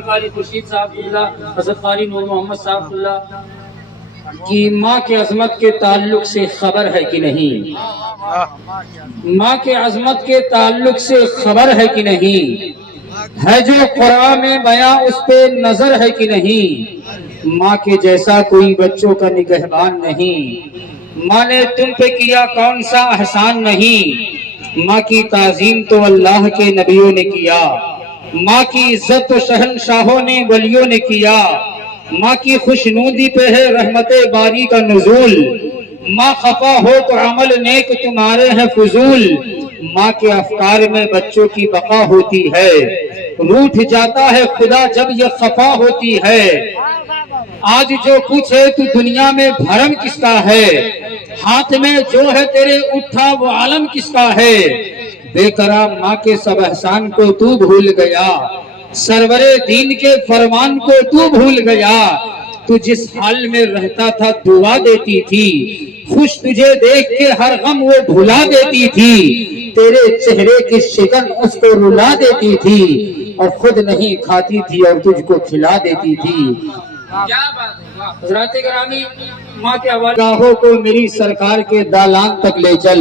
قاری خورشید صاحب اللہ، حضرت قاری نور محمد صاحب اللہ کی ماں کے عظمت کے تعلق سے خبر ہے کہ نہیں؟ ماں کے عظمت کے تعلق سے خبر ہے کہ نہیں؟ ہے جو قرآن میں بیان اس پہ نظر ہے کہ نہیں؟ ماں کے جیسا کوئی بچوں کا نگہبان نہیں، ماں نے تم پہ کیا کون سا احسان نہیں؟ ماں کی تعظیم تو اللہ کے نبیوں نے کیا، ماں کی عزت تو شہنشاہوں نے ولیوں نے کیا، ماں کی خوشنودی پہ ہے رحمت باری کا نزول، ماں خفا ہو تو عمل نیک تمہارے ہیں فضول، ماں کے افکار میں بچوں کی بقا ہوتی ہے، روٹھ جاتا ہے خدا جب یہ خفا ہوتی ہے، آج جو کچھ ہے تو دنیا میں بھرم کس کا ہے، ہاتھ میں جو ہے تیرے اٹھا وہ عالم کس کا ہے، بے کرام ماں کے سب احسان کو تو بھول گیا، سرور دین کے فرمان کو تو بھول گیا، تو جس حال میں رہتا تھا دعا دیتی تھی، خوش تجھے دیکھ کے ہر غم وہ بھلا دیتی تھی، تیرے چہرے کی شکن اس کو رلا دیتی تھی، اور خود نہیں کھاتی تھی اور تجھ کو کھلا دیتی تھی۔ کیا بات ہے حضرات گرامی، ماں کے گاہوں کو میری سرکار کے دالان تک لے چل۔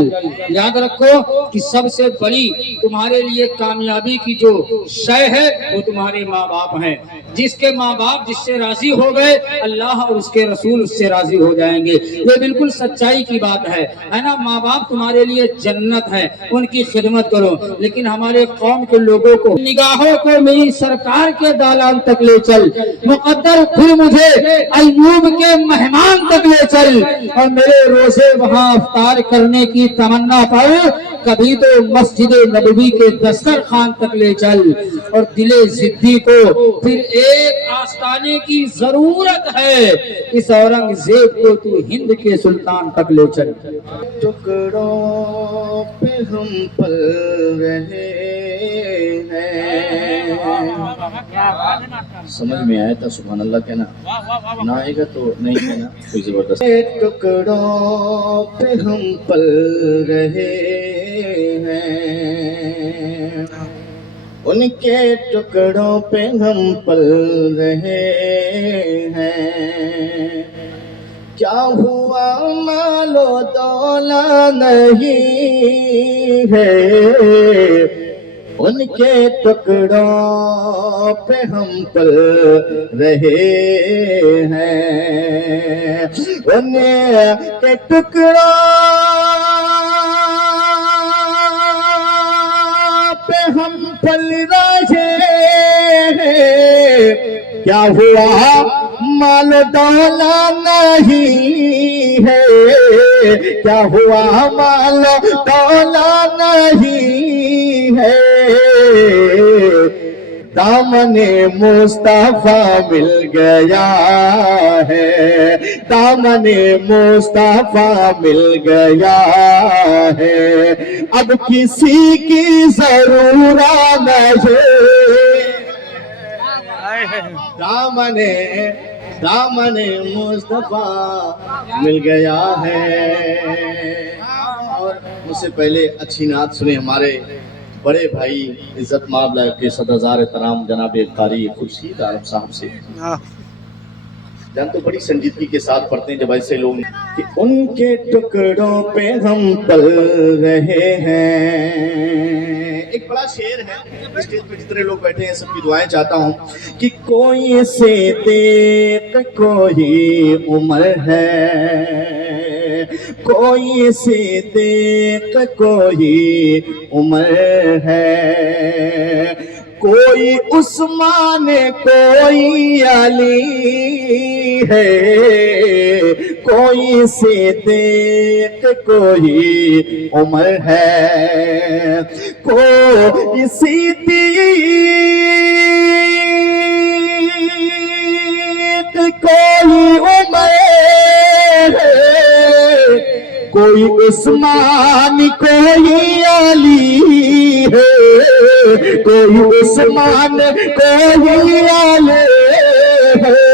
یاد رکھو کہ سب سے بڑی تمہارے لیے کامیابی کی جو شے ہے وہ تمہارے ماں باپ ہیں، جس کے ماں باپ جس سے راضی ہو گئے اللہ اور اس کے رسول اس سے راضی ہو جائیں گے، یہ بالکل سچائی کی بات ہے نا؟ ماں باپ تمہارے لیے جنت ہے، ان کی خدمت کرو، لیکن ہمارے قوم کے لوگوں کو نگاہوں کو میری سرکار کے دالان تک لے چل، مقدر پھر مجھے ایوب کے مہمان تک لے چل، اور میرے روزے وہاں افطار کرنے کی تمنا پاؤ، کبھی تو مسجد نبوی کے دسترخوان تک لے چل، اور دل ضدی کو پھر ایک آستانے کی ضرورت ہے، اس اورنگزیب کو تو ہند کے سلطان تک لے چل۔ ٹکڑوں پہ ہم پل رہے ہیں، سمجھ میں آیا تھا سبحان اللہ کہنا، نہ آئے گا تو نہیں کہنا، کوئی زبردست۔ ٹکڑوں پہ ہم پل رہے ہیں، ان کے ٹکڑوں پہ ہم پل رہے ہیں، کیا ہوا مال و دولت نہیں ہے، ان کے ٹکڑوں پہ ہم پل رہے ہیں، ان کے ٹکڑوں پہ ہم پل رہے ہیں، کیا ہوا مال دولت نہیں ہے، کیا ہوا مال دولت نہیں ہے، دامن مصطفیٰ مل گیا ہے، دامن مصطفیٰ مل گیا ہے، اب کسی کی ضرورت نہیں، دامن مصطفیٰ مل گیا ہے۔ اور مجھ سے پہلے اچھی نعت سنے ہمارے بڑے بھائی عزت مآب لائق کے صدرزار احترام جناب قاری خورشید عالم صاحب سے، جان تو بڑی سنجیدگی کے ساتھ پڑھتے ہیں جب ایسے لوگ کہ ان کے ٹکڑوں پہ ہم پل رہے ہیں۔ ایک بڑا شعر ہے، اسٹیج پہ جتنے لوگ بیٹھے ہیں سب کی دعائیں چاہتا ہوں کہ کوئی سے دیکھ کوئی عمر ہے، کوئی سے دیکھ کوئی عمر ہے، کوئی عثمان کوئی علی ہے، کوئی صدیق کوئی عمر ہے، کوئی صدیق کوئی عمر ہے، کوئی عثمان کوئی علی ہے، کوئی عثمان کوئی علی ہے،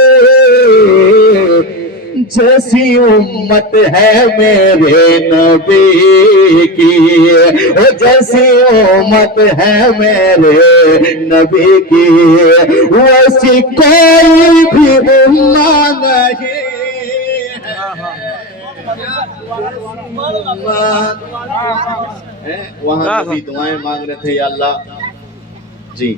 جیسی امت ہے میرے نبی کی، جیسی امت ہے میرے نبی کی، ویسی کوئی بھی امت نہیں ہے۔ وہاں نبی دعائیں مانگ رہے تھے، یا اللہ جی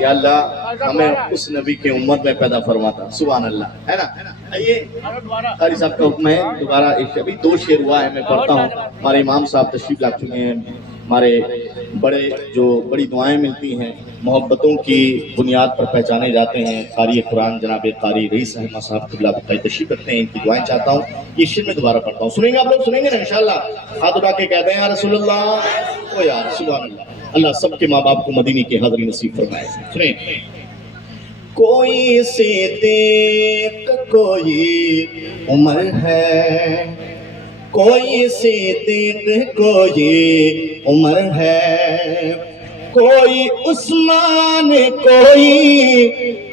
یا اللہ ہمیں اس نبی کے امت میں پیدا فرماتا، سبحان اللہ، ہے نا۔ آئیے قاری صاحب کا حکم ہے، دوبارہ ایک ابھی 2 شعر ہوا ہے، میں پڑھتا ہوں۔ ہمارے امام صاحب تشریف لا چکے ہیں، ہمارے بڑی دعائیں ملتی ہیں، محبتوں کی بنیاد پر پہچانے جاتے ہیں۔ قاری قرآن جناب قاری رئیس احمد صاحب قبلہ بقائی تشریف رکھتے ہیں، ان کی دعائیں چاہتا ہوں۔ یہ شعر میں دوبارہ پڑھتا ہوں، سنیں گے آپ لوگ؟ سنیں گے نا انشاءاللہ؟ ہاتھ اٹھا کے کہتے ہیں یا رسول اللہ، او یار سبحان اللہ۔ اللہ سب کے ماں باپ کو مدینے کی حاضری نصیب فرمائے۔ سنیں، کوئی صدیق کوئی عمر ہے، کوئی صدیق کوئی عمر ہے، کوئی عثمان کوئی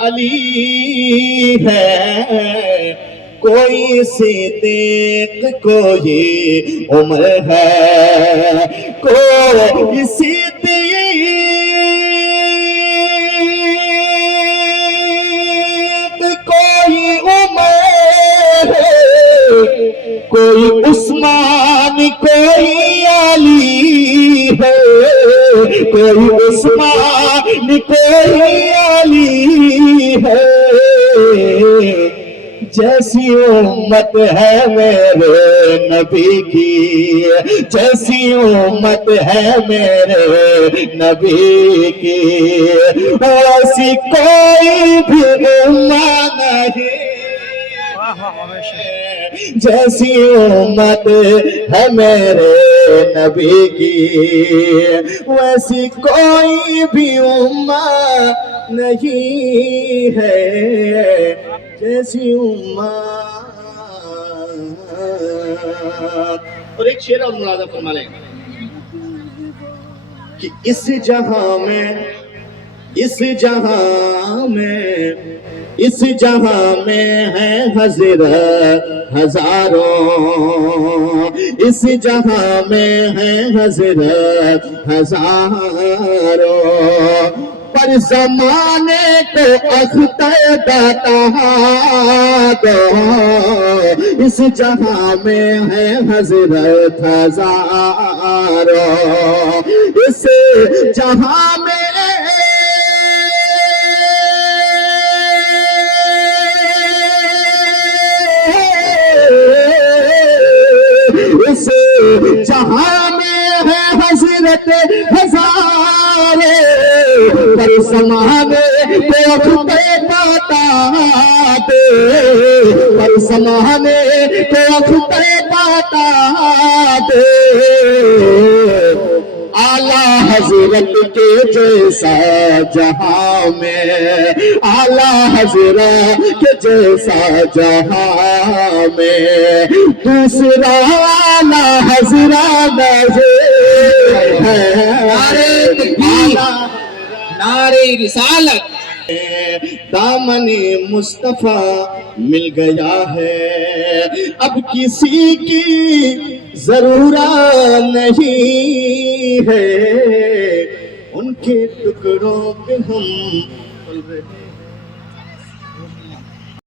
علی ہے، کوئی صدیق کوئی عمر ہے، کوئی صدیق کوئی عمر ہے، کوئی عثمان کوئی علی ہے، کوئی عثمان کوئی علی ہے، جیسی امت ہے میرے نبی کی، جیسی امت ہے میرے نبی کی، ایسی کوئی بھی امت نہیں جیسی امت ہے میرے نبی کی، ویسی کوئی بھی امت نہیں ہے جیسی امت۔ اور ایک شعر اور ملازم فرما لیں کہ اس جہاں میں ہے حضرت ہزاروں، اس جہاں میں ہے حضرت ہزاروں، پر زمانے کو اختر بتا دو، اس جہاں میں ہے حضرت ہزاروں، اس جہاں میں اس جہاں میں ہے حضرت ہزارے، پر زمانے کو اختر بتا دے، پر زمانے کو اختر بتا دے، اعلیٰ حضرت کے جیسا جہاں میں، اعلیٰ حضرت کے جیسا جہاں میں، دوسرا اعلیٰ حضرت ہے، نعرے رسالت، دامن مصطفیٰ مل گیا ہے، اب کسی کی ضرورت نہیں ہے، ان کے ٹکڑوں پہ ہم